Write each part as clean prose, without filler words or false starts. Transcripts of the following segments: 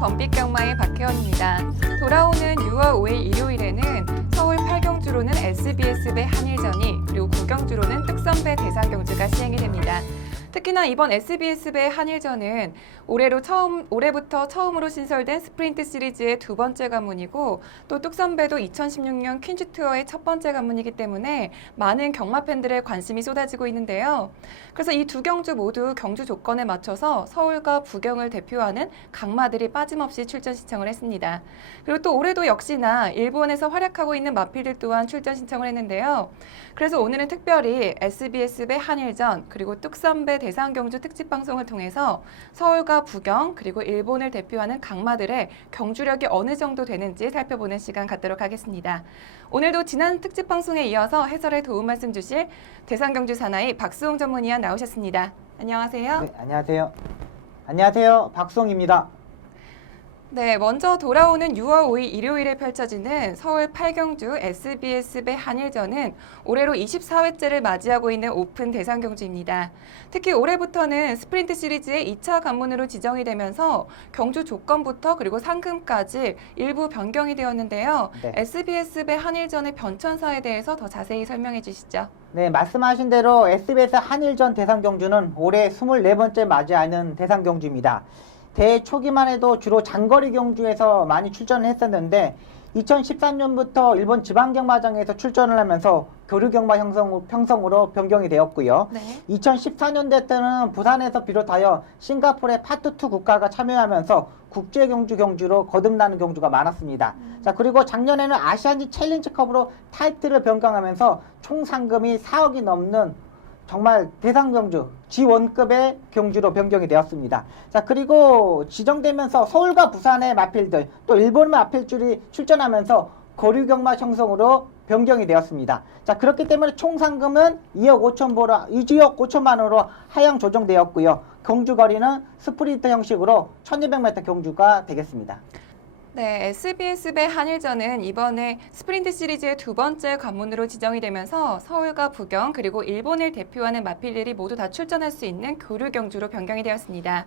범빛 경마의 박혜원입니다. 돌아오는 6월 5일 일요일에는 서울 8경주로는 SBS배 한일전이 그리고 9경주로는 뚝섬배 대상경주가 시행이 됩니다. 특히나 이번 SBS배 한일전은 올해부터 처음으로 신설된 스프린트 시리즈의 두 번째 관문이고 또 뚝섬배도 2016년 퀸즈 투어의 첫 번째 관문이기 때문에 많은 경마 팬들의 관심이 쏟아지고 있는데요. 그래서 이 두 경주 모두 경주 조건에 맞춰서 서울과 부경을 대표하는 강마들이 빠짐없이 출전 신청을 했습니다. 그리고 또 올해도 역시나 일본에서 활약하고 있는 마필들 또한 출전 신청을 했는데요. 그래서 오늘은 특별히 SBS배 한일전 그리고 뚝섬배 대상경주 특집 방송을 통해서 서울과 부경 그리고 일본을 대표하는 강마들의 경주력이 어느 정도 되는지 살펴보는 시간 갖도록 하겠습니다. 오늘도 지난 특집 방송에 이어서 해설에 도움 말씀 주실 대상경주 사나이 박수홍 전문위원 나오셨습니다. 안녕하세요. 네, 안녕하세요. 안녕하세요. 박수홍입니다. 네, 먼저 돌아오는 6월 5일 일요일에 펼쳐지는 서울 8경주 SBS배 한일전은 올해로 24회째를 맞이하고 있는 오픈 대상경주입니다. 특히 올해부터는 스프린트 시리즈의 2차 관문으로 지정이 되면서 경주 조건부터 그리고 상금까지 일부 변경이 되었는데요. 네. SBS배 한일전의 변천사에 대해서 더 자세히 설명해 주시죠. 네, 말씀하신 대로 SBS 한일전 대상경주는 올해 24번째 맞이하는 대상경주입니다. 대회 초기만 해도 주로 장거리 경주에서 많이 출전을 했었는데 2013년부터 일본 지방경마장에서 출전을 하면서 교류경마 형성으로 변경이 되었고요. 네. 2014년대 때는 부산에서 비롯하여 싱가포르의 파트2 국가가 참여하면서 국제경주로 거듭나는 경주가 많았습니다. 자, 그리고 작년에는 아시안지 챌린지컵으로 타이틀을 변경하면서 총 상금이 4억이 넘는 정말 대상경주, G1급의 경주로 변경이 되었습니다. 자, 그리고 지정되면서 서울과 부산의 마필들, 또 일본 마필들이 출전하면서 거류경마 형성으로 변경이 되었습니다. 자, 그렇기 때문에 총 상금은 2억 5천만 원으로 하향 조정되었고요. 경주거리는 스프린트 형식으로 1200m 경주가 되겠습니다. 네, SBS배 한일전은 이번에 스프린트 시리즈의 두 번째 관문으로 지정이 되면서 서울과 부경 그리고 일본을 대표하는 마필들이 모두 다 출전할 수 있는 교류 경주로 변경이 되었습니다.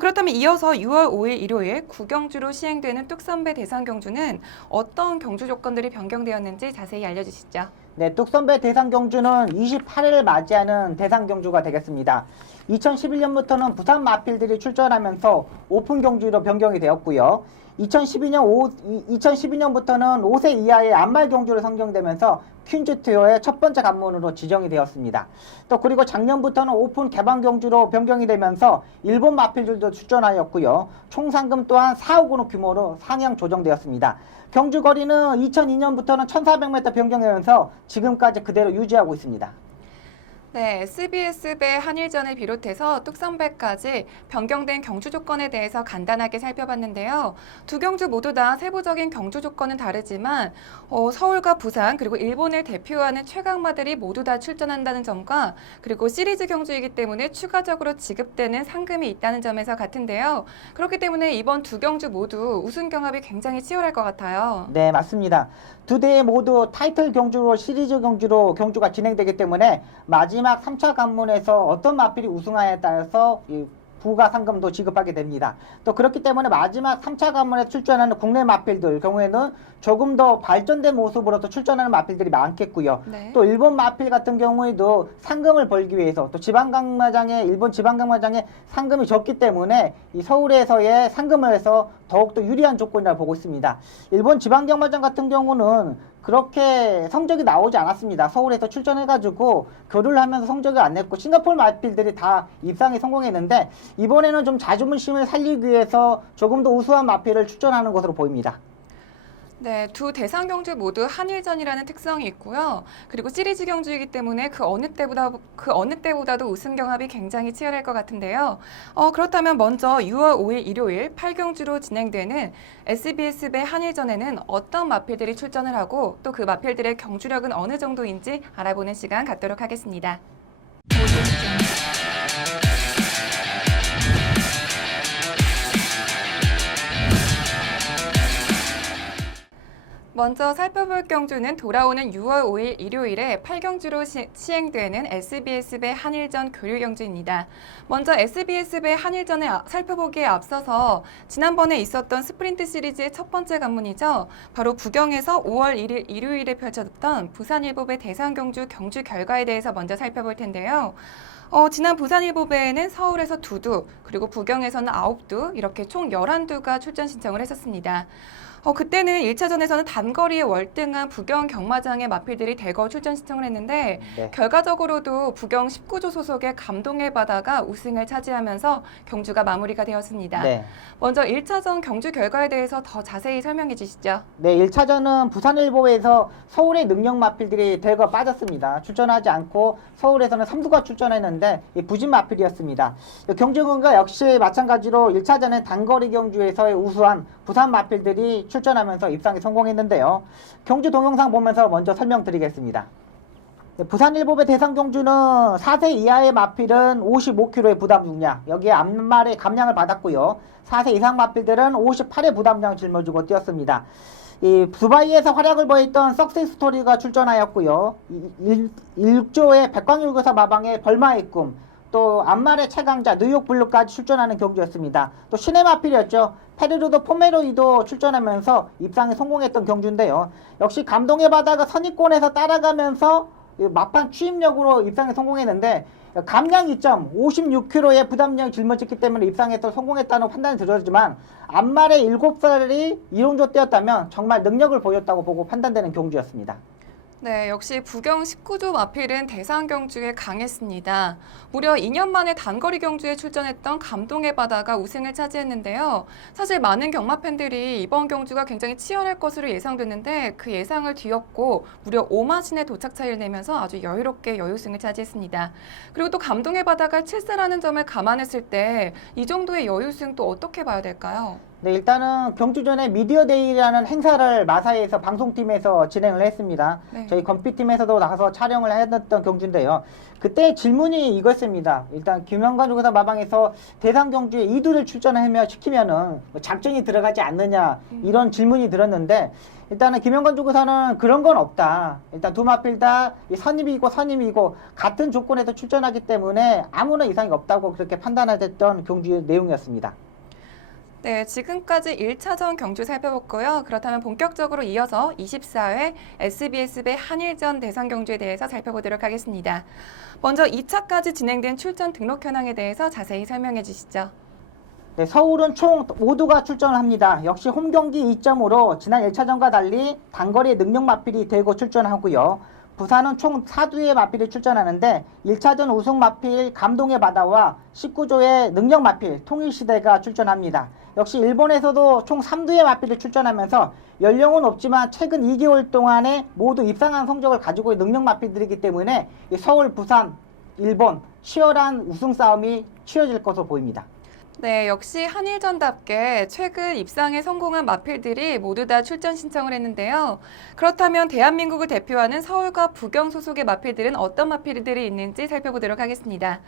그렇다면 이어서 6월 5일 일요일 9경주로 시행되는 뚝섬배 대상경주는 어떤 경주 조건들이 변경되었는지 자세히 알려주시죠. 네, 뚝섬배 대상경주는 28일을 맞이하는 대상경주가 되겠습니다. 2011년부터는 부산 마필들이 출전하면서 오픈 경주로 변경이 되었고요. 2012년부터는 5세 이하의 암말 경주로 선정되면서 퀸즈 투어의 첫 번째 관문으로 지정이 되었습니다. 또 그리고 작년부터는 오픈 개방 경주로 변경이 되면서 일본 마필들도 출전하였고요. 총 상금 또한 4억 원 규모로 상향 조정되었습니다. 경주 거리는 2002년부터는 1400m 변경하면서 지금까지 그대로 유지하고 있습니다. 네, SBS배 한일전을 비롯해서 뚝섬배까지 변경된 경주 조건에 대해서 간단하게 살펴봤는데요. 두 경주 모두 다 세부적인 경주 조건은 다르지만 서울과 부산 그리고 일본을 대표하는 최강마들이 모두 다 출전한다는 점과 그리고 시리즈 경주이기 때문에 추가적으로 지급되는 상금이 있다는 점에서 같은데요. 그렇기 때문에 이번 두 경주 모두 우승 경합이 굉장히 치열할 것 같아요. 네, 맞습니다. 두 대회 모두 타이틀 경주로 시리즈 경주로 경주가 진행되기 때문에 마지막 3차 관문에서 어떤 마필이 우승하에 따라서 부가 상금도 지급하게 됩니다. 또 그렇기 때문에 마지막 3차 관문에 출전하는 국내 마필들 경우에는 조금 더 발전된 모습으로 또 출전하는 마필들이 많겠고요. 네. 또 일본 마필 같은 경우에도 상금을 벌기 위해서 또 일본 지방강마장에 상금이 적기 때문에 이 서울에서의 상금을 해서 더욱더 유리한 조건이라고 보고 있습니다. 일본 지방경마장 같은 경우는 그렇게 성적이 나오지 않았습니다. 서울에서 출전해가지고 교류를 하면서 성적을 안 냈고 싱가포르 마필들이 다 입상에 성공했는데 이번에는 좀 자존심을 살리기 위해서 조금 더 우수한 마필을 출전하는 것으로 보입니다. 네, 두 대상 경주 모두 한일전이라는 특성이 있고요. 그리고 시리즈 경주이기 때문에 그 어느 때보다도 우승 경합이 굉장히 치열할 것 같은데요. 그렇다면 먼저 6월 5일 일요일 8경주로 진행되는 SBS배 한일전에는 어떤 마필들이 출전을 하고 또 그 마필들의 경주력은 어느 정도인지 알아보는 시간 갖도록 하겠습니다. 먼저 살펴볼 경주는 돌아오는 6월 5일 일요일에 8경주로 시행되는 SBS배 한일전 교류 경주입니다. 먼저 SBS배 한일전을 살펴보기에 앞서서 지난번에 있었던 스프린트 시리즈의 첫 번째 관문이죠. 바로 부경에서 5월 1일 일요일에 펼쳐졌던 부산일보배 대상경주 경주 결과에 대해서 먼저 살펴볼 텐데요. 지난 부산일보배에는 서울에서 2두, 그리고 부경에서는 9두, 이렇게 총 11두가 출전 신청을 했었습니다. 그때는 1차전에서는 단거리에 월등한 부경 경마장의 마필들이 대거 출전 신청을 했는데 네. 결과적으로도 부경 19조 소속의 감동의 바다가 우승을 차지하면서 경주가 마무리가 되었습니다. 네. 먼저 1차전 경주 결과에 대해서 더 자세히 설명해 주시죠. 네, 1차전은 부산일보에서 서울의 능력 마필들이 대거 빠졌습니다. 출전하지 않고 서울에서는 3두가 출전했는데 부진 마필이었습니다. 경주군과 역시 마찬가지로 1차전은 단거리 경주에서의 우수한 부산 마필들이 출전하면서 입상에 성공했는데요. 경주 동영상 보면서 먼저 설명드리겠습니다. 부산일보배 대상 경주는 4세 이하의 마필은 55kg의 부담 중량, 여기에 앞말에 감량을 받았고요. 4세 이상 마필들은 58의 부담량 짊어지고 뛰었습니다. 이 두바이에서 활약을 보였던 석세스 스토리가 출전하였고요. 1조의 백광율교사 마방의 벌마의 꿈, 또 앞말의 최강자 뉴욕 블루까지 출전하는 경주였습니다. 또 신의 마필이었죠. 페르르도 포메로이도 출전하면서 입상에 성공했던 경주인데요. 역시 감동의 바다가 선입권에서 따라가면서 막판 추임력으로 입상에 성공했는데 감량 이점 56kg의 부담량을 짊어졌기 때문에 입상에서 성공했다는 판단이 들어지만 앞말에 7살이 이론조 때였다면 정말 능력을 보였다고 보고 판단되는 경주였습니다. 네, 역시 부경 19조 마필은 대상 경주에 강했습니다. 무려 2년 만에 단거리 경주에 출전했던 감동의 바다가 우승을 차지했는데요. 사실 많은 경마 팬들이 이번 경주가 굉장히 치열할 것으로 예상됐는데 그 예상을 뒤엎고 무려 5마신의 도착 차이를 내면서 아주 여유롭게 여유승을 차지했습니다. 그리고 또 감동의 바다가 7세라는 점을 감안했을 때 이 정도의 여유승 또 어떻게 봐야 될까요? 네, 일단은 경주 전에 미디어데이라는 행사를 마사에서 방송팀에서 진행을 했습니다. 네. 저희 건피팀에서도 나가서 촬영을 했던 경주인데요. 그때 질문이 이거였습니다. 일단 김영관 조교사 마방에서 대상 경주에 2두를 출전하며 시키면은 작전이 들어가지 않느냐 이런 질문이 들었는데 일단은 김영관 조교사는 그런 건 없다. 일단 두 마필 다 선임이고 같은 조건에서 출전하기 때문에 아무런 이상이 없다고 그렇게 판단했던 경주 내용이었습니다. 네, 지금까지 1차전 경주 살펴봤고요. 그렇다면 본격적으로 이어서 24회 SBS배 한일전 대상 경주에 대해서 살펴보도록 하겠습니다. 먼저 2차까지 진행된 출전 등록 현황에 대해서 자세히 설명해 주시죠. 네, 서울은 총 5두가 출전을 합니다. 역시 홈경기 2점으로 지난 1차전과 달리 단거리의 능력 마필이 대거 출전하고요. 부산은 총 4두의 마필이 출전하는데 1차전 우승 마필 감동의 바다와 19조의 능력 마필 통일시대가 출전합니다. 역시 일본에서도 총 3두의 마필이 출전하면서 연령은 없지만 최근 2개월 동안에 모두 입상한 성적을 가지고 있는 능력 마필들이기 때문에 서울, 부산, 일본 치열한 우승 싸움이 치러질 것으로 보입니다. 네, 역시 한일전답게 최근 입상에 성공한 마필들이 모두 다 출전 신청을 했는데요. 그렇다면 대한민국을 대표하는 서울과 부경 소속의 마필들은 어떤 마필들이 있는지 살펴보도록 하겠습니다.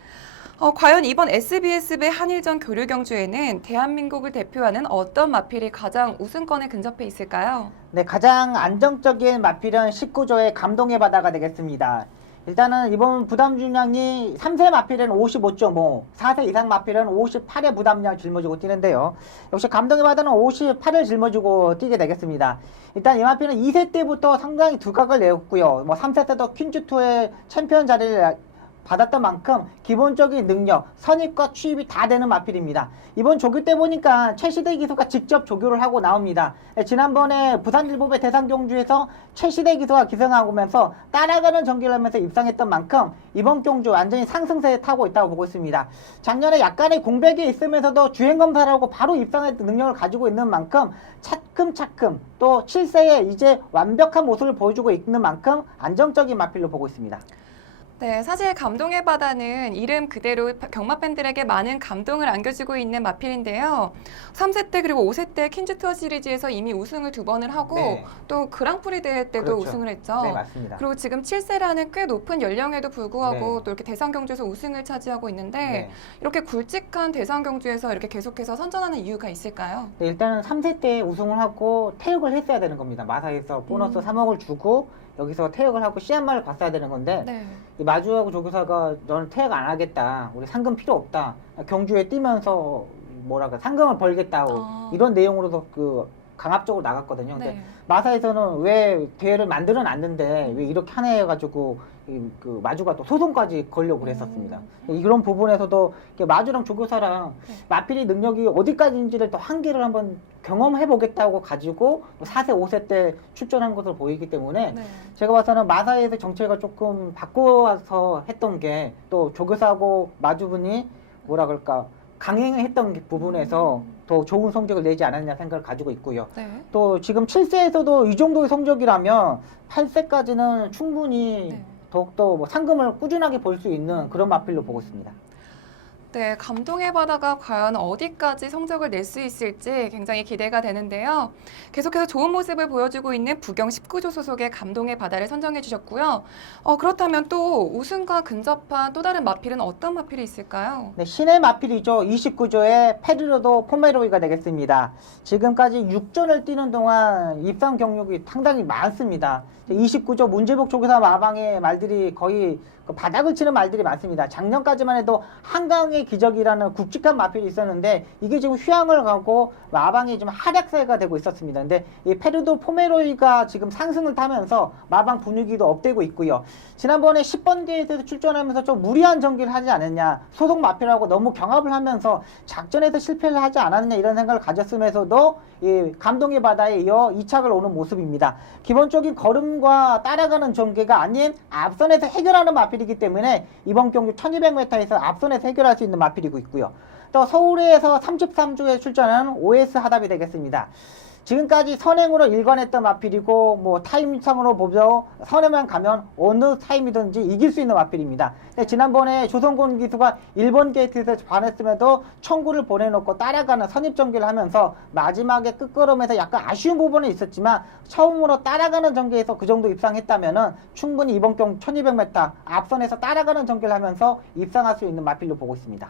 과연 이번 SBS배 한일전 교류 경주에는 대한민국을 대표하는 어떤 마필이 가장 우승권에 근접해 있을까요? 네, 가장 안정적인 마필은 19조의 감동의 바다가 되겠습니다. 일단은 이번 부담 중량이 3세 마필은 55.5, 4세 이상 마필은 58의 부담량을 짊어지고 뛰는데요. 역시 감동의 바다는 58을 짊어지고 뛰게 되겠습니다. 일단 이 마필은 2세 때부터 상당히 두각을 내었고요. 3세 때도 퀸즈2의 챔피언 자리를 받았던 만큼 기본적인 능력, 선입과 추입이 다 되는 마필입니다. 이번 조교 때 보니까 최시대 기수가 직접 조교를 하고 나옵니다. 지난번에 부산일보배 대상 경주에서 최시대 기수가 기승하면서 따라가는 전기를 하면서 입상했던 만큼 이번 경주 완전히 상승세에 타고 있다고 보고 있습니다. 작년에 약간의 공백이 있으면서도 주행검사를 하고 바로 입상했던 능력을 가지고 있는 만큼 차츰차츰 또 7세에 이제 완벽한 모습을 보여주고 있는 만큼 안정적인 마필로 보고 있습니다. 네, 사실 감동의 바다는 이름 그대로 경마 팬들에게 많은 감동을 안겨주고 있는 마필인데요. 3세 때 그리고 5세 때 퀸즈 투어 시리즈에서 이미 우승을 2번을 하고 네. 또 그랑프리 대회 때도 그렇죠. 우승을 했죠. 네, 맞습니다. 그리고 지금 7세라는 꽤 높은 연령에도 불구하고 네. 또 이렇게 대상 경주에서 우승을 차지하고 있는데 네. 이렇게 굵직한 대상 경주에서 이렇게 계속해서 선전하는 이유가 있을까요? 네, 일단은 3세 때 우승을 하고 퇴역을 했어야 되는 겁니다. 마사에서 보너스 3억을 주고 여기서 퇴역을 하고 시한말을 봤어야 되는 건데 네. 이 마주하고 조교사가 너는 퇴역 안 하겠다. 우리 상금 필요 없다. 경주에 뛰면서 뭐랄까 상금을 벌겠다고 이런 내용으로도 그 강압적으로 나갔거든요. 근데 네. 마사에서는 왜 대회를 만들어 놨는데 왜 이렇게 하네 해가지고 그 마주가 또 소송까지 걸려고 그랬었습니다. 이런 부분에서도 이렇게 마주랑 조교사랑 네. 마필이 능력이 어디까지인지를 더 한계를 한번 경험해 보겠다고 가지고 4세, 5세 때 출전한 것으로 보이기 때문에 네. 제가 봐서는 마사에서 정책을 조금 바꿔서 했던 게 또 조교사하고 마주분이 뭐라 그럴까 강행을 했던 부분에서 더 좋은 성적을 내지 않았냐 생각을 가지고 있고요. 네. 또 지금 7세에서도 이 정도의 성적이라면 8세까지는 충분히 네. 더욱더 뭐 상금을 꾸준하게 벌 수 있는 그런 마필로 보고 있습니다. 네, 감동의 바다가 과연 어디까지 성적을 낼 수 있을지 굉장히 기대가 되는데요. 계속해서 좋은 모습을 보여주고 있는 부경 19조 소속의 감동의 바다를 선정해 주셨고요. 그렇다면 또 우승과 근접한 또 다른 마필은 어떤 마필이 있을까요? 네, 신의 마필이죠. 29조의 페르로도 포메로이가 되겠습니다. 지금까지 6전을 뛰는 동안 입상 경력이 상당히 많습니다. 29조 문제복 조교사 마방의 말들이 거의 그 바닥을 치는 말들이 많습니다. 작년까지만 해도 한강의 기적이라는 굵직한 마필이 있었는데 이게 지금 휴양을 가고 마방이 좀 하락세가 되고 있었습니다. 근데 이 페르도 포메로이가 지금 상승을 타면서 마방 분위기도 업되고 있고요. 지난번에 10번 대회에서 출전하면서 좀 무리한 전기를 하지 않았냐, 소속 마필하고 너무 경합을 하면서 작전에서 실패를 하지 않았느냐 이런 생각을 가졌으면서도 이 감동의 바다에 이어 2착을 오는 모습입니다. 기본적인 걸음과 따라가는 전개가 아닌 앞선에서 해결하는 마필이기 때문에 이번 경주 1200m에서 앞선에서 해결할 수 있는 마필이고 있고요. 또 서울에서 33조에 출전하는 OS 하답이 되겠습니다. 지금까지 선행으로 일관했던 마필이고 뭐 타임상으로 보죠. 선행만 가면 어느 타임이든지 이길 수 있는 마필입니다. 근데 지난번에 조성곤 기수가 1번 게이트에서 반했음에도 청구를 보내놓고 따라가는 선입전개를 하면서 마지막에 끝걸음에서 약간 아쉬운 부분은 있었지만 처음으로 따라가는 전개에서 그 정도 입상했다면은 충분히 이번 경주 1200m 앞선에서 따라가는 전개를 하면서 입상할 수 있는 마필로 보고 있습니다.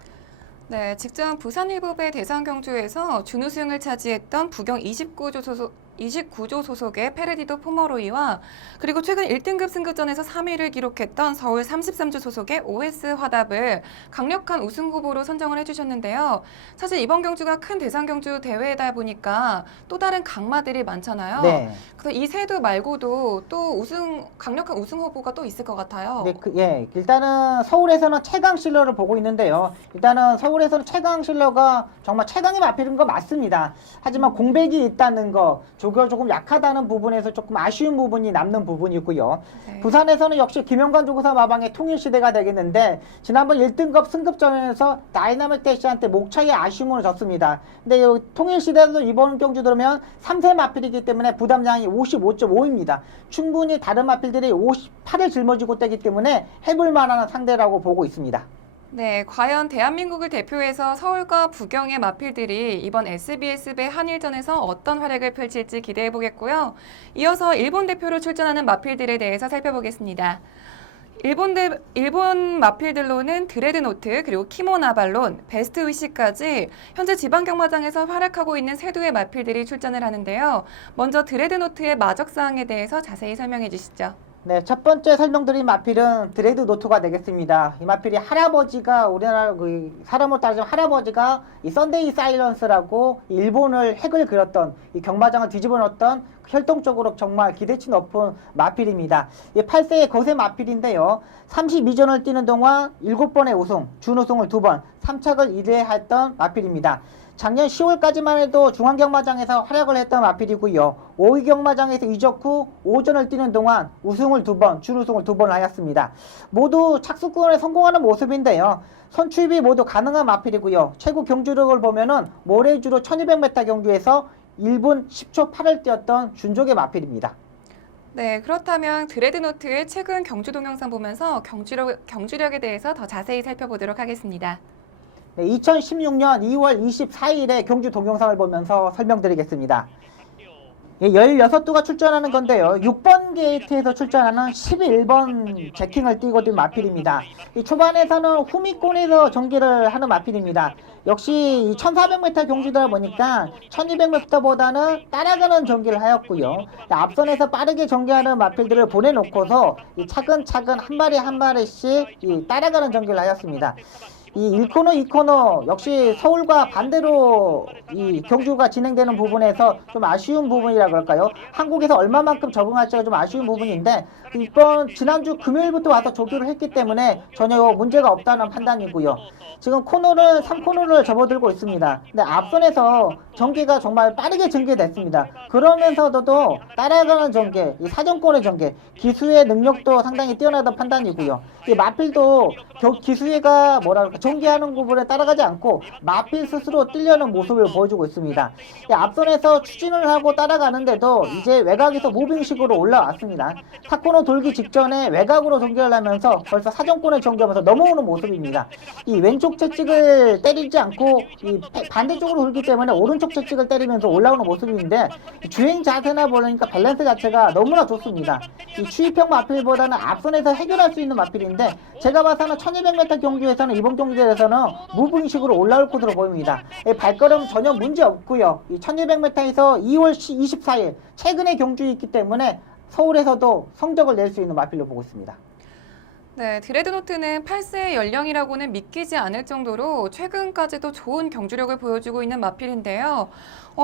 네, 직전 부산일보배 대상 경주에서 준우승을 차지했던 부경 29조 소속의 페르디도 포머로이와 그리고 최근 1등급 승급전에서 3위를 기록했던 서울 33조 소속의 OS 화답을 강력한 우승 후보로 선정을 해주셨는데요. 사실 이번 경주가 큰 대상 경주 대회이다 보니까 또 다른 강마들이 많잖아요. 네. 그래서 이 세두 말고도 또 강력한 우승 후보가 또 있을 것 같아요. 네, 일단은 서울에서는 최강 실러를 보고 있는데요. 일단은 서울에서는 최강 실러가 정말 최강의 마필인 거 맞습니다. 하지만 공백이 있다는 거, 조금 약하다는 부분에서 조금 아쉬운 부분이 남는 부분이고요. 네. 부산에서는 역시 김영관 조교사 마방의 통일시대가 되겠는데 지난번 1등급 승급전에서 다이나믹 대시한테 목차의 아쉬움을 졌습니다. 근데 이 통일시대도 이번 경주 들으면 3세 마필이기 때문에 부담량이 55.5입니다. 충분히 다른 마필들이 58을 짊어지고 떼기 때문에 해볼 만한 상대라고 보고 있습니다. 네, 과연 대한민국을 대표해서 서울과 부경의 마필들이 이번 SBS배 한일전에서 어떤 활약을 펼칠지 기대해 보겠고요. 이어서 일본 대표로 출전하는 마필들에 대해서 살펴보겠습니다. 일본 마필들로는 드레드노트, 그리고 키모나발론, 베스트위시까지 현재 지방경마장에서 활약하고 있는 세두의 마필들이 출전을 하는데요. 먼저 드레드노트의 마적사항에 대해서 자세히 설명해 주시죠. 네, 첫 번째 설명드린 마필은 드레드노트가 되겠습니다. 이 마필이 할아버지가 우리나라 사람으로 따지면 할아버지가 이 썬데이 사일런스라고 일본을 핵을 그렸던 이 경마장을 뒤집어 놓았던 혈통적으로 정말 기대치 높은 마필입니다. 이 8세의 거세 마필인데요. 32전을 뛰는 동안 7번의 우승, 준우승을 2번, 3착을 1회 했던 마필입니다. 작년 10월까지만 해도 중앙경마장에서 활약을 했던 마필이고요. 5위 경마장에서 이적 후 5전을 뛰는 동안 우승을 2번, 준우승을 2번 하였습니다. 모두 착수권에 성공하는 모습인데요. 선출입이 모두 가능한 마필이고요. 최고 경주력을 보면은 모래주로 1200m 경주에서 1분 10초 8을 뛰었던 준족의 마필입니다. 네, 그렇다면 드레드노트의 최근 경주 동영상 보면서 경주력에 대해서 더 자세히 살펴보도록 하겠습니다. 네, 2016년 2월 24일에 경주 동영상을 보면서 설명드리겠습니다. 16두가 출전하는 건데요. 6번 게이트에서 출전하는 11번 제킹을 띄고 뛴 마필입니다. 이 초반에서는 후미권에서 전개를 하는 마필입니다. 역시 1400m 경주다 보니까 1200m보다는 따라가는 전개를 하였고요. 앞선에서 빠르게 전개하는 마필들을 보내놓고서 차근차근 한 마리 한 마리씩 따라가는 전개를 하였습니다. 이 1코너, 2코너 역시 서울과 반대로 이 경주가 진행되는 부분에서 좀 아쉬운 부분이라 그럴까요? 한국에서 얼마만큼 적응할지가 좀 아쉬운 부분인데 지난주 금요일부터 와서 조교를 했기 때문에 전혀 문제가 없다는 판단이고요. 지금 코너를 3코너를 접어들고 있습니다. 근데 앞선에서 전개가 정말 빠르게 전개됐습니다. 그러면서도 따라가는 전개, 이 사정권의 전개, 기수의 능력도 상당히 뛰어나다는 판단이고요. 이 마필도 기수회가 전개하는 부분에 따라가지 않고 마필 스스로 뛰려는 모습을 보여주고 있습니다. 앞선에서 추진을 하고 따라가는데도 이제 외곽에서 무빙식으로 올라왔습니다. 4코너 돌기 직전에 외곽으로 전개를 하면서 벌써 사정권을 전개하면서 넘어오는 모습입니다. 이 왼쪽 채찍을 때리지 않고 이 반대쪽으로 돌기 때문에 오른쪽 채찍을 때리면서 올라오는 모습인데 주행 자세나 보니까 밸런스 자체가 너무나 좋습니다. 이 추입형 마필보다는 앞선에서 해결할 수 있는 마필인데 제가 봐서는 1200m 경주에서는 이번 경주에서는 무빙식으로 올라올 것으로 보입니다. 발걸음 전혀 문제 없고요. 이 1200m에서 2월 24일 최근에 경주에 있기 때문에 서울에서도 성적을 낼 수 있는 마필로 보고 있습니다. 네, 드레드노트는 8세의 연령이라고는 믿기지 않을 정도로 최근까지도 좋은 경주력을 보여주고 있는 마필인데요.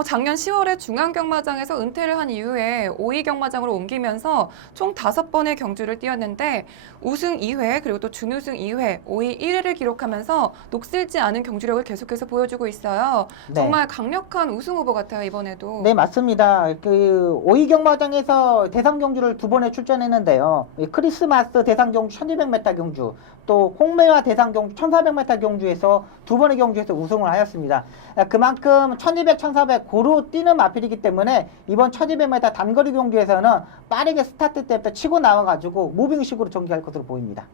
작년 10월에 중앙경마장에서 은퇴를 한 이후에 5위 경마장으로 옮기면서 총 5번의 경주를 뛰었는데 우승 2회 그리고 또 준우승 2회, 5위 1회를 기록하면서 녹슬지 않은 경주력을 계속해서 보여주고 있어요. 네. 정말 강력한 우승 후보 같아요, 이번에도. 네, 맞습니다. 5위 경마장에서 대상 경주를 2번에 출전했는데요. 크리스마스 대상 경주 1200m 경주, 또 홍매화 대상 경주 1400m 경주에서 2번의 경주에서 우승을 하였습니다. 그만큼 1200, 1400 고루 뛰는 마필이기 때문에 이번 1200m 단거리 경주에서는 빠르게 스타트 때부터 치고 나와가지고 무빙식으로 전개할 것으로 보입니다.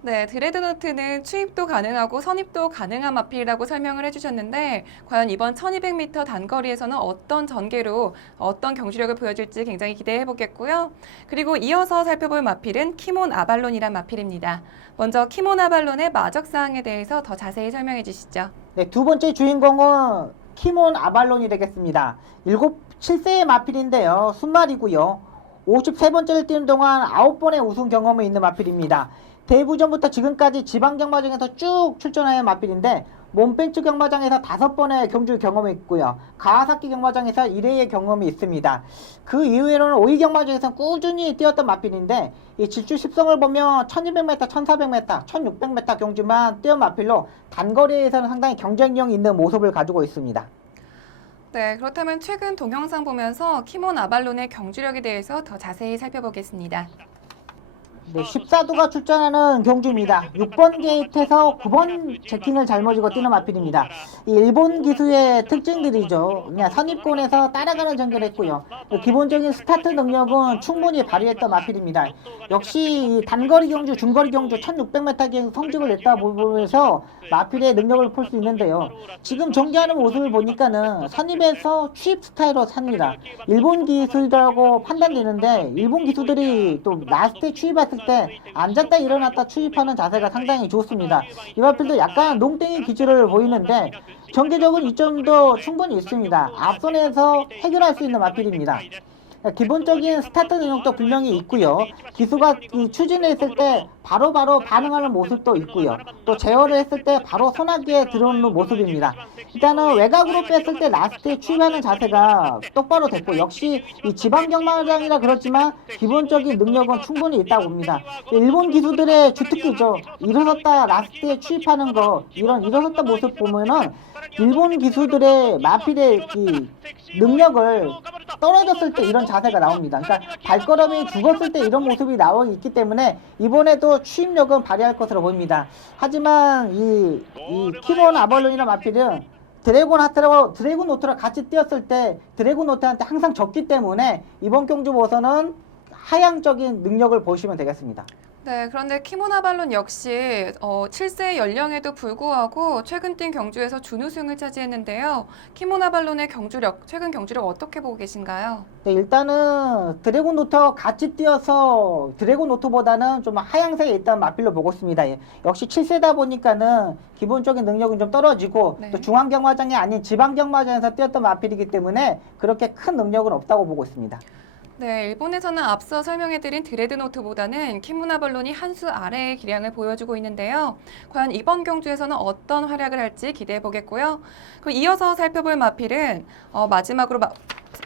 네, 드레드노트는 추입도 가능하고 선입도 가능한 마필이라고 설명을 해주셨는데 과연 이번 1200m 단거리에서는 어떤 전개로 어떤 경주력을 보여줄지 굉장히 기대해 보겠고요. 그리고 이어서 살펴볼 마필은 키몬 아발론이란 마필입니다. 먼저 키몬 아발론의 마적사항에 대해서 더 자세히 설명해 주시죠. 네, 두 번째 주인공은 키몬 아발론이 되겠습니다. 7세의 마필인데요. 순말이고요. 53번째를 뛰는 동안 9번의 우승 경험이 있는 마필입니다. 대부전부터 지금까지 지방경마장에서 쭉 출전하는 마필인데 몬펜츠 경마장에서 5번의 경주 경험이 있고요. 가와사키 경마장에서 1회의 경험이 있습니다. 그 이후에는 5위 경마장에서 꾸준히 뛰었던 마필인데 이 질주 십성을 보면 1200m, 1400m, 1600m 경주만 뛰은 마필로 단거리에서는 상당히 경쟁력 있는 모습을 가지고 있습니다. 네, 그렇다면 최근 동영상 보면서 키몬 아발론의 경주력에 대해서 더 자세히 살펴보겠습니다. 네, 14두가 출전하는 경주입니다. 6번 게이트에서 9번 제킹을 잘못이고 뛰는 마필입니다. 이 일본 기수의 특징들이죠. 그냥 선입권에서 따라가는 전개를 했고요. 기본적인 스타트 능력은 충분히 발휘했던 마필입니다. 역시 단거리 경주, 중거리 경주 1600m 성적을 냈다 보면서 마필의 능력을 볼 수 있는데요. 지금 전개하는 모습을 보니까는 선입에서 추입 스타일로 삽니다. 일본 기술이라고 판단되는데 일본 기수들이 또 라스트에 추입했을 때 앉았다 일어났다 추입하는 자세가 상당히 좋습니다. 이 마필도 약간 농땡이 기질을 보이는데 전개적인 이점도 충분히 있습니다. 앞선에서 해결할 수 있는 마필입니다. 기본적인 스타트 능력도 분명히 있고요. 기수가 추진을 했을 때 바로바로 반응하는 모습도 있고요. 또 제어를 했을 때 바로 손아귀에 들어오는 모습입니다. 일단은 외곽으로 뺐을 때 라스트에 추입하는 자세가 똑바로 됐고 역시 이 지방경마장이라 그렇지만 기본적인 능력은 충분히 있다고 봅니다. 일본 기수들의 주특기죠. 일어섰다 라스트에 추입하는 거 이런 일어섰다 모습 보면은 일본 기수들의 마필의 이 능력을 떨어졌을 때 이런 자세가 나옵니다. 그러니까 발걸음이 죽었을 때 이런 모습이 나와 있기 때문에 이번에도 추입력은 발휘할 것으로 보입니다. 하지만 이 키몬 아발론이라는 마필은 드래곤 노트랑 같이 뛰었을 때 드래곤 노트한테 항상 졌기 때문에 이번 경주 보서는 하향적인 능력을 보시면 되겠습니다. 네, 그런데 키모나 발론 역시 7세 연령에도 불구하고 최근 뛴 경주에서 준우승을 차지했는데요. 키모나 발론의 경주력, 최근 경주력 어떻게 보고 계신가요? 네, 일단은 드래곤 노트와 같이 뛰어서 드래곤 노트보다는 좀 하향세에 있다는 마필로 보고 있습니다. 예. 역시 7세다 보니까는 기본적인 능력은 좀 떨어지고 네. 또 중앙경마장이 아닌 지방경마장에서 뛰었던 마필이기 때문에 그렇게 큰 능력은 없다고 보고 있습니다. 네, 일본에서는 앞서 설명해드린 드레드노트보다는 키모나 발론이 한 수 아래의 기량을 보여주고 있는데요. 과연 이번 경주에서는 어떤 활약을 할지 기대해 보겠고요. 그리고 이어서 살펴볼 마필은 마지막으로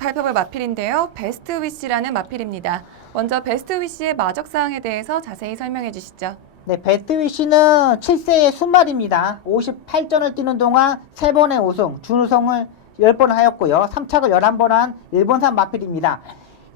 살펴볼 마필인데요. 베스트 위시라는 마필입니다. 먼저 베스트 위시의 마적 사항에 대해서 자세히 설명해 주시죠. 네, 베스트 위시는 7세의 순말입니다. 58전을 뛰는 동안 3번의 우승, 준우승을 10번 하였고요. 3착을 11번 한 일본산 마필입니다.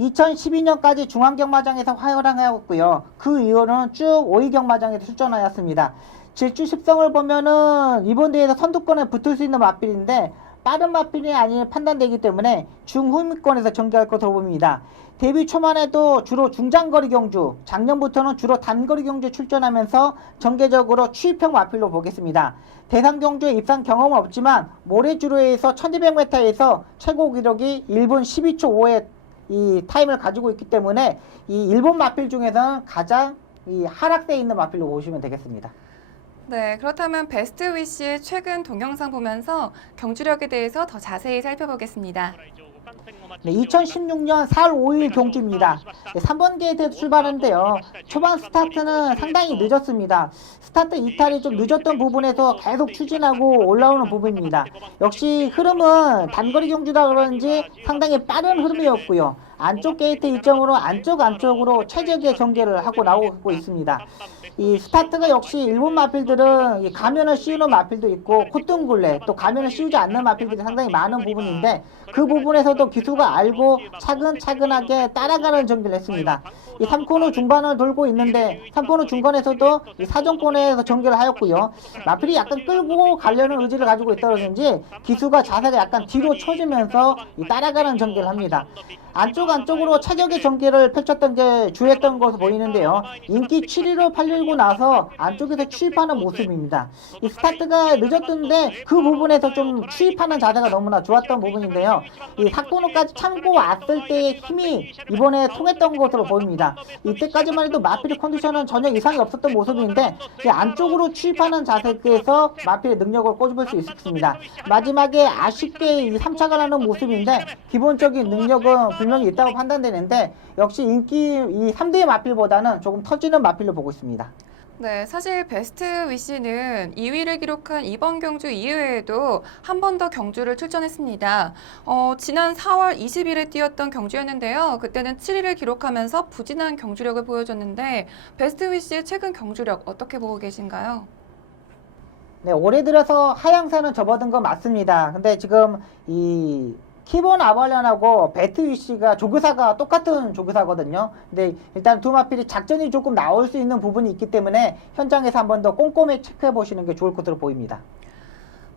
2012년까지 중앙경마장에서 활약하였고요. 그 이후로는 쭉 5위 경마장에서 출전하였습니다. 질주 10성을 보면은 이번 대회에서 선두권에 붙을 수 있는 마필인데 빠른 마필이 아닌 판단되기 때문에 중후미권에서 전개할 것으로 봅니다. 데뷔 초만 해도 주로 중장거리 경주, 작년부터는 주로 단거리 경주에 출전하면서 정계적으로 추입형 마필로 보겠습니다. 대상 경주에 입상 경험은 없지만 모래주로에서 1200m에서 최고 기록이 1분 12초 5의 이 타임을 가지고 있기 때문에 이 일본 마필 중에서는 가장 이 하락세에 있는 마필로 보시면 되겠습니다. 네, 그렇다면 베스트 위시의 최근 동영상 보면서 경주력에 대해서 더 자세히 살펴보겠습니다. 네, 2016년 4월 5일 경주입니다. 네, 3번 게이트에서 출발하는데요. 초반 스타트는 상당히 늦었습니다. 스타트 이탈이 좀 늦었던 부분에서 계속 추진하고 올라오는 부분입니다. 역시 흐름은 단거리 경주다 그런지 상당히 빠른 흐름이었고요. 안쪽 게이트 이점으로 안쪽으로 최적의 전개를 하고 나오고 있습니다. 이 스타트가 역시 일본 마필들은 이 가면을 씌우는 마필도 있고 콧등굴레 또 가면을 씌우지 않는 마필들이 상당히 많은 부분인데 그 부분에서도 기수가 알고 차근차근하게 따라가는 전개를 했습니다. 이 3코너 중반을 돌고 있는데 3코너 중간에서도 이 사정권에서 전개를 하였고요. 마필이 약간 끌고 가려는 의지를 가지고 있다든지 기수가 자세가 약간 뒤로 쳐지면서 이 따라가는 전개를 합니다. 안쪽으로 최적의 전개를 펼쳤던 게 주했던 것으로 보이는데요. 인기 7위로 팔리고 나서 안쪽에서 추입하는 모습입니다. 이 스타트가 늦었던데 그 부분에서 좀 추입하는 자세가 너무나 좋았던 부분인데요. 이 4코너까지 참고 왔을 때의 힘이 이번에 통했던 것으로 보입니다. 이때까지만 해도 마필의 컨디션은 전혀 이상이 없었던 모습인데 안쪽으로 추입하는 자세에서 마필의 능력을 꼬집을 수 있었습니다. 마지막에 아쉽게 이 3착을 하는 모습인데 기본적인 능력은 분명히 있다고 판단되는데 역시 인기 이 3대의 마필보다는 조금 터지는 마필로 보고 있습니다. 네, 사실 베스트 위시는 2위를 기록한 이번 경주 이외에도 한 번 더 경주를 출전했습니다. 지난 4월 20일에 뛰었던 경주였는데요. 그때는 7위를 기록하면서 부진한 경주력을 보여줬는데 베스트 위시의 최근 경주력 어떻게 보고 계신가요? 네, 올해 들어서 하향세는 접어든 건 맞습니다. 근데 지금 이 키본 아발련하고 배트 위시가 조교사가 똑같은 조교사거든요. 근데 일단 두 마필이 작전이 조금 나올 수 있는 부분이 있기 때문에 현장에서 한 번 더 꼼꼼히 체크해 보시는 게 좋을 것으로 보입니다.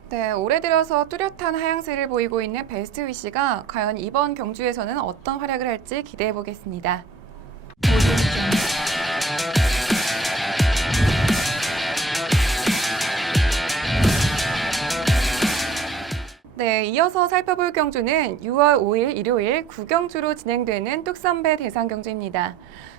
네, 올해 들어서 뚜렷한 하향세를 보이고 있는 베스트 위시가 과연 이번 경주에서는 어떤 활약을 할지 기대해 보겠습니다. 네, 이어서 살펴볼 경주는 6월 5일 일요일 구경주로 진행되는 뚝섬배 대상경주입니다.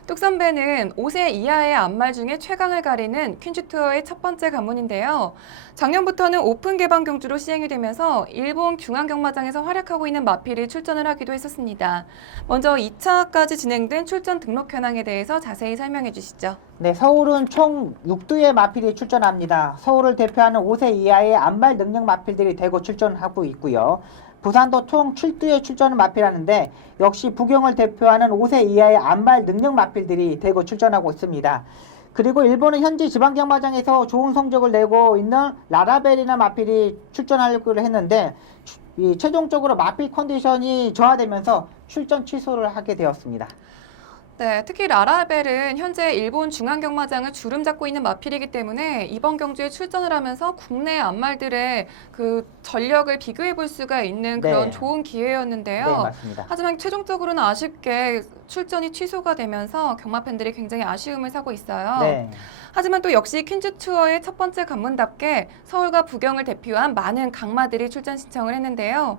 뚝섬배는 5세 이하의 암말 중에 최강을 가리는 퀸즈투어의 첫 번째 관문인데요. 작년부터는 오픈 개방 경주로 시행이 되면서 일본 중앙경마장에서 활약하고 있는 마필이 출전을 하기도 했었습니다. 먼저 2차까지 진행된 출전 등록 현황에 대해서 자세히 설명해 주시죠. 네, 서울은 총 6두의 마필이 출전합니다. 서울을 대표하는 5세 이하의 암말 능력 마필들이 대거 출전하고 있고요. 부산도 총 7두의 출전을 마필하는데 역시 부경을 대표하는 5세 이하의 암말 능력 마필들이 대거 출전하고 있습니다. 그리고 일본은 현지 지방경마장에서 좋은 성적을 내고 있는 라라벨이나 마필이 출전하려고 했는데 최종적으로 마필 컨디션이 저하되면서 출전 취소를 하게 되었습니다. 네, 특히 라라벨은 현재 일본 중앙경마장을 주름 잡고 있는 마필이기 때문에 이번 경주에 출전을 하면서 국내 안말들의 그 전력을 비교해 볼 수가 있는 그런 네. 좋은 기회였는데요. 네, 맞습니다. 하지만 최종적으로는 아쉽게 출전이 취소가 되면서 경마 팬들이 굉장히 아쉬움을 사고 있어요. 네. 하지만 또 역시 퀸즈 투어의 첫 번째 관문답게 서울과 부경을 대표한 많은 강마들이 출전 신청을 했는데요.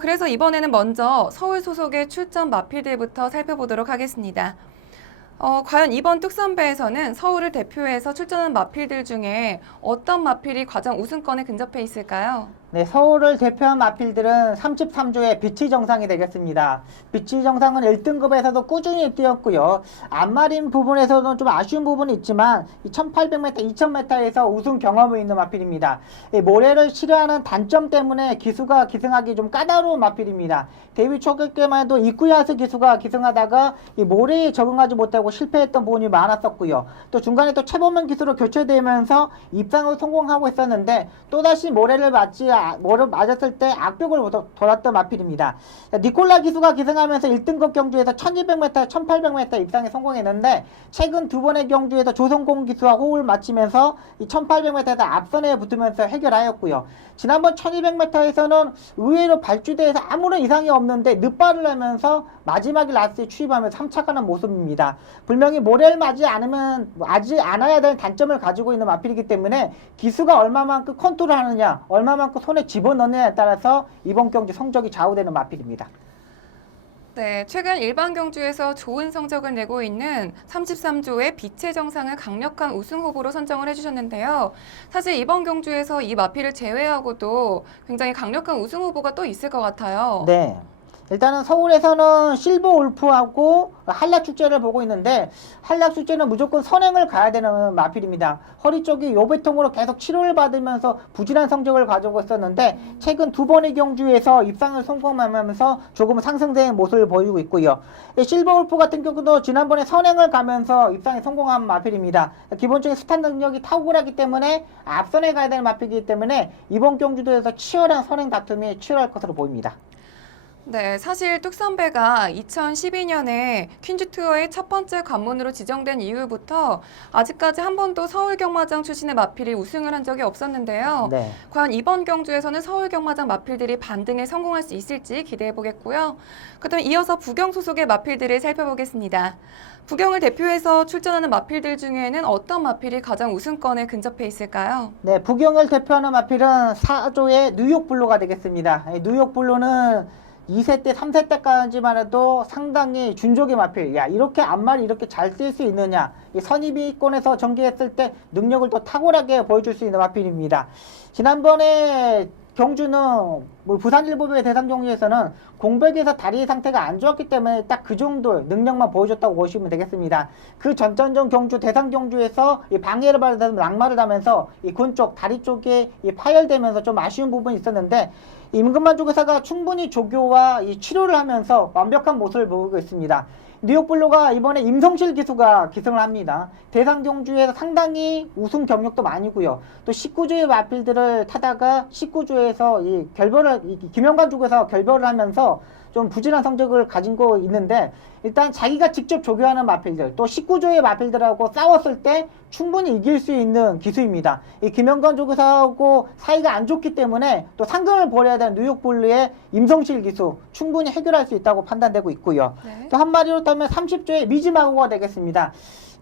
그래서 이번에는 먼저 서울 소속의 출전 마필들부터 살펴보도록 하겠습니다. 과연 이번 뚝선배에서는 서울을 대표해서 출전한 마필들 중에 어떤 마필이 가장 우승권에 근접해 있을까요? 네, 서울을 대표한 마필들은 33조의 비치 정상이 되겠습니다. 비치 정상은 1등급에서도 꾸준히 뛰었고요. 안마린 부분에서는 좀 아쉬운 부분이 있지만 1800m, 2000m에서 우승 경험이 있는 마필입니다. 모래를 싫어하는 단점 때문에 기수가 기승하기 좀 까다로운 마필입니다. 데뷔 초기에만 해도 이쿠야스 기수가 기승하다가 이 모래에 적응하지 못하고 실패했던 부분이 많았었고요. 또 중간에 또 최범현 기수로 교체되면서 입상을 성공하고 있었는데 또다시 모래를 맞았을 때 악벽을 돌았던 마필입니다. 니콜라 기수가 기승하면서 1등급 경주에서 1200m, 1800m 입상에 성공했는데 최근 두 번의 경주에서 조성공 기수와 호흡을 맞추면서 이 1800m에서 앞선에 붙으면서 해결하였고요. 지난번 1200m에서는 의외로 발주대에서 아무런 이상이 없는데 늦발을 하면서 마지막에 라스트에 추입하면서 3착하는 모습입니다. 분명히 모래를 맞지 않아야 될 단점을 가지고 있는 마필이기 때문에 기수가 얼마만큼 컨트롤하느냐, 얼마만큼 손에 집어넣느냐에 따라서 이번 경주 성적이 좌우되는 마필입니다. 네, 최근 일반 경주에서 좋은 성적을 내고 있는 33조의 빛의 정상을 강력한 우승 후보로 선정을 해주셨는데요. 사실 이번 경주에서 이 마필을 제외하고도 굉장히 강력한 우승 후보가 또 있을 것 같아요. 네. 일단은 서울에서는 실버 울프하고 한락 축제를 보고 있는데 한락 축제는 무조건 선행을 가야 되는 마필입니다. 허리 쪽이 요배통으로 계속 치료를 받으면서 부진한 성적을 가지고 있었는데 최근 두 번의 경주에서 입상을 성공하면서 조금 상승된 모습을 보이고 있고요. 실버 울프 같은 경우도 지난번에 선행을 가면서 입상에 성공한 마필입니다. 기본적인 스타 능력이 탁월하기 때문에 앞선에 가야 되는 마필이기 때문에 이번 경주도에서 치열한 선행 다툼이 치열할 것으로 보입니다. 네, 사실 뚝선배가 2012년에 퀸즈 투어의 첫 번째 관문으로 지정된 이후부터 아직까지 한 번도 서울 경마장 출신의 마필이 우승을 한 적이 없었는데요. 네. 과연 이번 경주에서는 서울 경마장 마필들이 반등에 성공할 수 있을지 기대해 보겠고요. 그다음 이어서 부경 소속의 마필들을 살펴보겠습니다. 부경을 대표해서 출전하는 마필들 중에는 어떤 마필이 가장 우승권에 근접해 있을까요? 네, 부경을 대표하는 마필은 4조의 뉴욕 블루가 되겠습니다. 뉴욕 블루는 2세 때, 3세 때까지만 해도 상당히 준족의 마필. 야, 이렇게 앞말이 이렇게 잘 쓸 수 있느냐. 이 선입위권에서 전개했을 때 능력을 더 탁월하게 보여줄 수 있는 마필입니다. 지난번에 경주는 부산일보의 대상 경주에서는 공백에서 다리 상태가 안 좋았기 때문에 딱 그 정도 능력만 보여줬다고 보시면 되겠습니다. 그 전전전 경주 대상 경주에서 이 방해를 받아서 낙마를 하면서 이 군 쪽 다리 쪽에 이 파열되면서 좀 아쉬운 부분이 있었는데 임금만 조교사가 충분히 조교와 이 치료를 하면서 완벽한 모습을 보이고 있습니다. 뉴욕 블루가 이번에 임성실 기수가 기승을 합니다. 대상 경주에서 상당히 우승 경력도 많이고요. 또 19조의 마필들을 타다가 19조에서 김영관 쪽에서 결별을 하면서 좀 부진한 성적을 가지고 있는데 일단 자기가 직접 조교하는 마필들 또 19조의 마필들하고 싸웠을 때 충분히 이길 수 있는 기수입니다. 이 김영관 조교사하고 사이가 안 좋기 때문에 또 상금을 벌여야 되는 뉴욕 블루의 임성실 기수 충분히 해결할 수 있다고 판단되고 있고요. 네. 또 한마디로 따면 30조의 미지마고가 되겠습니다.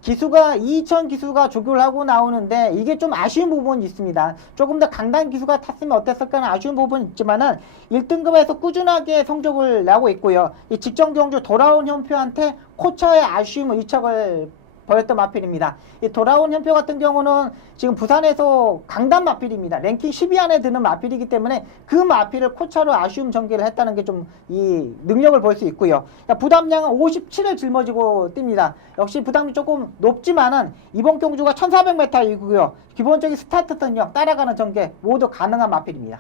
기수가 2,000 기수가 조교를 하고 나오는데 이게 좀 아쉬운 부분이 있습니다. 조금 더 강단 기수가 탔으면 어땠을까는 아쉬운 부분이 있지만은 1등급에서 꾸준하게 성적을 내고 있고요. 이 직전 경주 돌아온 현표한테 코처의 아쉬움을 이척을 벌였던 마필입니다. 이 돌아온 현표 같은 경우는 지금 부산에서 강단 마필입니다. 랭킹 10위 안에 드는 마필이기 때문에 그 마필을 코처로 아쉬움 전개를 했다는 게 좀 이 능력을 볼 수 있고요. 부담량은 57을 짊어지고 뜁니다. 역시 부담이 조금 높지만은 이번 경주가 1400m이고요. 기본적인 스타트 능력 따라가는 전개 모두 가능한 마필입니다.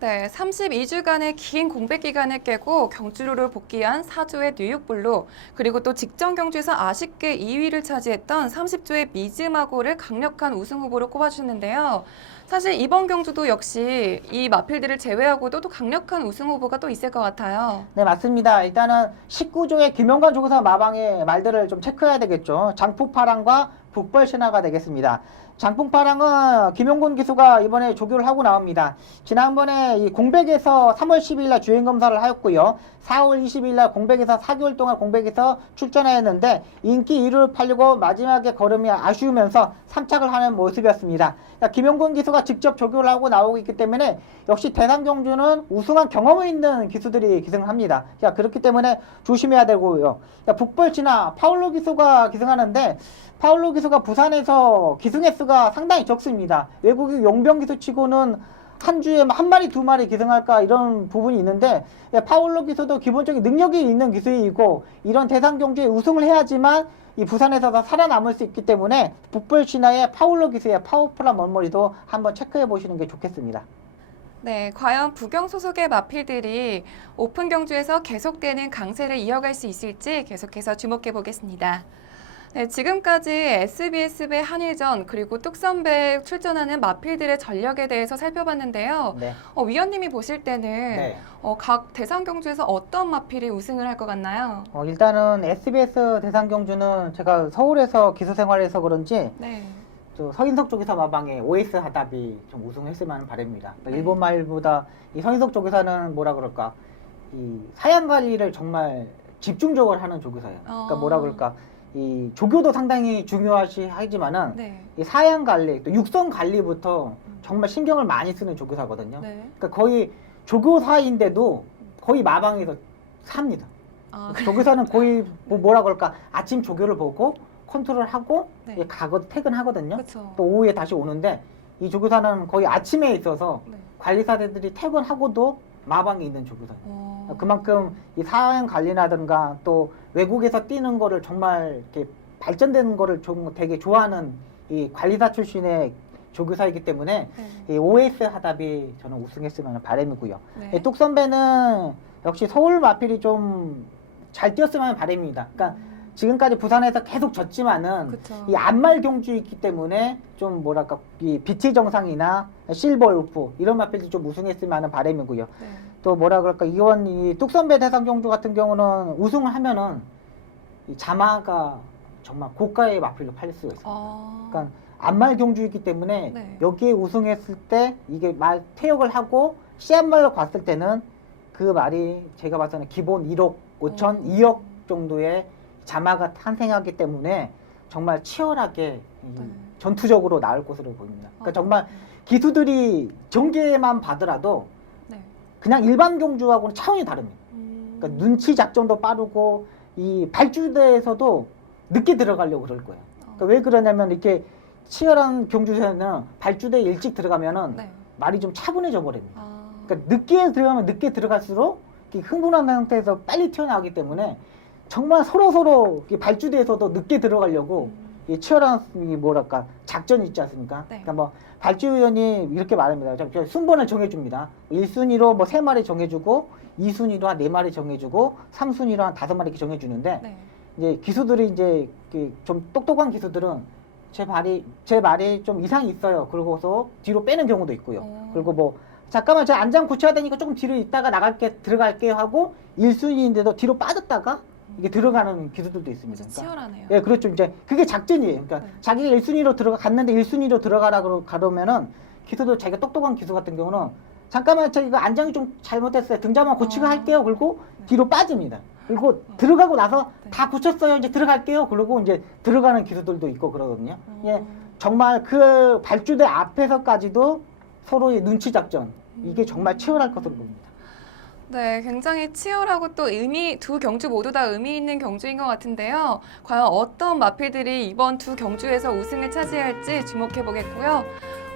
네, 32주간의 긴 공백 기간을 깨고 경주로를 복귀한 4조의 뉴욕블루, 그리고 또 직전 경주에서 아쉽게 2위를 차지했던 30조의 미즈마고를 강력한 우승 후보로 꼽아주셨는데요. 사실 이번 경주도 역시 이 마필들을 제외하고도 또 강력한 우승 후보가 또 있을 것 같아요. 네, 맞습니다. 일단은 19조의 김영관 조교사 마방의 말들을 좀 체크해야 되겠죠. 장풍파랑과 북벌신화가 되겠습니다. 장풍파랑은 김용곤 기수가 이번에 조교를 하고 나옵니다. 지난번에 이 공백에서 3월 10일 날 주행검사를 하였고요. 4월 20일 날 공백에서 4개월 동안 공백에서 출전하였는데 인기 1위를 팔리고 마지막에 걸음이 아쉬우면서 3착을 하는 모습이었습니다. 김용곤 기수가 직접 조교를 하고 나오고 있기 때문에 역시 대상경주는 우승한 경험이 있는 기수들이 기승을 합니다. 그렇기 때문에 조심해야 되고요. 북벌진화 파울로 기수가 기승하는데 파울로 기수가 부산에서 기승 횟수가 상당히 적습니다. 외국인 용병 기수 치고는 한 주에 한 마리 두 마리 기승할까 이런 부분이 있는데 파울로 기수도 기본적인 능력이 있는 기수이고 이런 대상 경주에 우승을 해야지만 이 부산에서 더 살아남을 수 있기 때문에 북벌신화의 파울로 기수의 파워풀한 멀머리도 한번 체크해 보시는 게 좋겠습니다. 네, 과연 부경 소속의 마필들이 오픈 경주에서 계속되는 강세를 이어갈 수 있을지 계속해서 주목해 보겠습니다. 네, 지금까지 SBS배 한일전 그리고 뚝섬배에 출전하는 마필들의 전력에 대해서 살펴봤는데요. 네. 위원님이 보실 때는 각 대상 경주에서 어떤 마필이 우승을 할 것 같나요? 일단은 SBS 대상 경주는 제가 서울에서 기수 생활해서 그런지 네. 저 서인석 조교사 마방의 OS 하답이 좀 우승했으면 바랍니다. 그러니까 네. 일본 말보다 이 서인석 조교사는 뭐라 그럴까 이 사양 관리를 정말 집중적으로 하는 조교사예요. 그러니까 뭐라 그럴까 이 조교도 상당히 중요하지만은 네. 이 사양 관리, 또 육성 관리부터 정말 신경을 많이 쓰는 조교사거든요. 네. 그러니까 거의 조교사인데도 거의 마방에서 삽니다. 조교사는 거의 뭐라 그럴까 아침 조교를 보고 컨트롤하고 네. 퇴근하거든요. 그쵸. 또 오후에 다시 오는데 이 조교사는 거의 아침에 있어서 네. 관리사들이 퇴근하고도 마방에 있는 조교사예요. 그만큼 이 사양 관리라든가 또 외국에서 뛰는 거를 정말 이렇게 발전되는 거를 좀 되게 좋아하는 이 관리사 출신의 조교사이기 때문에 네. 이 OS 하답이 저는 우승했으면 바람이고요. 네. 뚝 선배는 역시 서울 마필이 좀 잘 뛰었으면 바람입니다. 그러니까 지금까지 부산에서 계속 졌지만은 그쵸. 이 안말 경주이기 때문에 좀 뭐랄까 이 비치 정상이나 실버 울프 이런 마필이 좀 우승했으면 하는 바람이고요. 네. 또 뭐라 그럴까 이번 이 뚝선배 대상 경주 같은 경우는 우승을 하면은 이 자마가 정말 고가의 마필로 팔릴 수가 있어요. 그러니까 안말 경주이기 때문에 네. 여기에 우승했을 때 이게 말 퇴역을 하고 씨앗말로 갔을 때는 그 말이 제가 봐서는 기본 1억 5천, 2억 정도의 자마가 탄생하기 때문에 정말 치열하게 전투적으로 나올 것으로 보입니다. 그러니까 정말 기수들이 전개만 봐더라도 네. 그냥 일반 경주하고는 차원이 다릅니다. 그러니까 눈치 작전도 빠르고 이 발주대에서도 늦게 들어가려고 그럴 거예요. 그러니까 왜 그러냐면 이렇게 치열한 경주에는 발주대에 일찍 들어가면은 네. 말이 좀 차분해져 버립니다. 그러니까 늦게 들어가면 늦게 들어갈수록 흥분한 상태에서 빨리 튀어나오기 때문에 정말 서로 발주대에서도 늦게 들어가려고 이 치열한 뭐랄까 작전이 있지 않습니까? 네. 그러니까 뭐 발주위원이 이렇게 말합니다. 순번을 정해줍니다. 1순위로 뭐 3마리 정해주고 2순위로 한 4마리 정해주고 3순위로 한 5마리 이렇게 정해주는데 네. 이제 기수들이 이제 좀 똑똑한 기수들은 제 말이 좀 이상이 있어요. 그러고서 뒤로 빼는 경우도 있고요. 그리고 뭐 잠깐만 저 안장 고쳐야 되니까 조금 뒤로 있다가 들어갈게요 하고 1순위인데도 뒤로 빠졌다가 이게 들어가는 기수들도 있습니다. 그러니까, 치열하네요. 예, 그렇죠. 이제 그게 작전이에요. 그러니까 네. 자기가 1순위로 갔는데 1순위로 들어가라고 가려면은 기수도 자기가 똑똑한 기수 같은 경우는 잠깐만 저희가 안장이 좀 잘못됐어요. 등자만 고치고 할게요. 그리고 뒤로 빠집니다. 그리고 들어가고 나서 다 고쳤어요. 이제 들어갈게요. 그러고 이제 들어가는 기수들도 있고 그러거든요. 예, 정말 그 발주대 앞에서까지도 서로의 눈치 작전 이게 정말 치열할 것으로 보입니다. 네, 굉장히 치열하고 또 두 경주 모두 다 의미 있는 경주인 것 같은데요. 과연 어떤 마필들이 이번 두 경주에서 우승을 차지할지 주목해 보겠고요.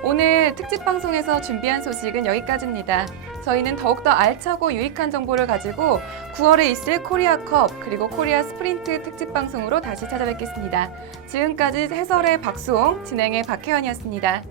오늘 특집 방송에서 준비한 소식은 여기까지입니다. 저희는 더욱더 알차고 유익한 정보를 가지고 9월에 있을 코리아컵 그리고 코리아 스프린트 특집 방송으로 다시 찾아뵙겠습니다. 지금까지 해설의 박수홍, 진행의 박혜원이었습니다.